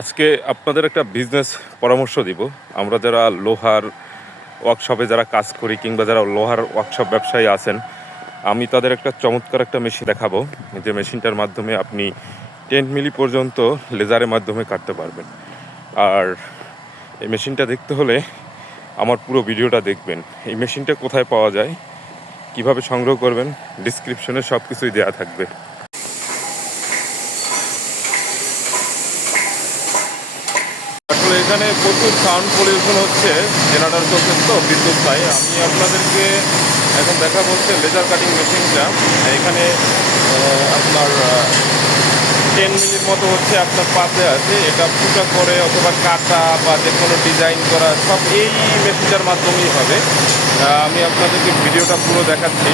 আজকে আপনাদের একটা বিজনেস পরামর্শ দিব। আমরা যারা লোহার ওয়ার্কশপে যারা কাজ করি কিংবা যারা লোহার ওয়ার্কশপ ব্যবসায়ী আছেন, আমি তাদের একটা চমৎকার একটা মেশিন দেখাবো, যে মেশিনটার মাধ্যমে আপনি 10 মিলি পর্যন্ত লেজারের মাধ্যমে কাটতে পারবেন। আর এই মেশিনটা দেখতে হলে আমার পুরো ভিডিওটা দেখবেন। এই মেশিনটা কোথায় পাওয়া যায়, কিভাবে সংগ্রহ করবেন, ডিসক্রিপশনে সব কিছুই দেওয়া থাকবে। আসলে এখানে প্রচুর সাউন্ড পলিউশন হচ্ছে, জেনারেটর চলছে তো বিদ্যুৎ তাই। আমি আপনাদেরকে এখন দেখা বলছে লেজার কাটিং মেশিনটা। এখানে আপনার 10 মিলির মতো হচ্ছে আপনার পাশে আছে। এটা ফুটা করে অথবা কাটা বা যে কোনো ডিজাইন করা সব এই মেশিনটার মাধ্যমেই হবে। আমি আপনাদেরকে ভিডিওটা পুরো দেখাচ্ছি।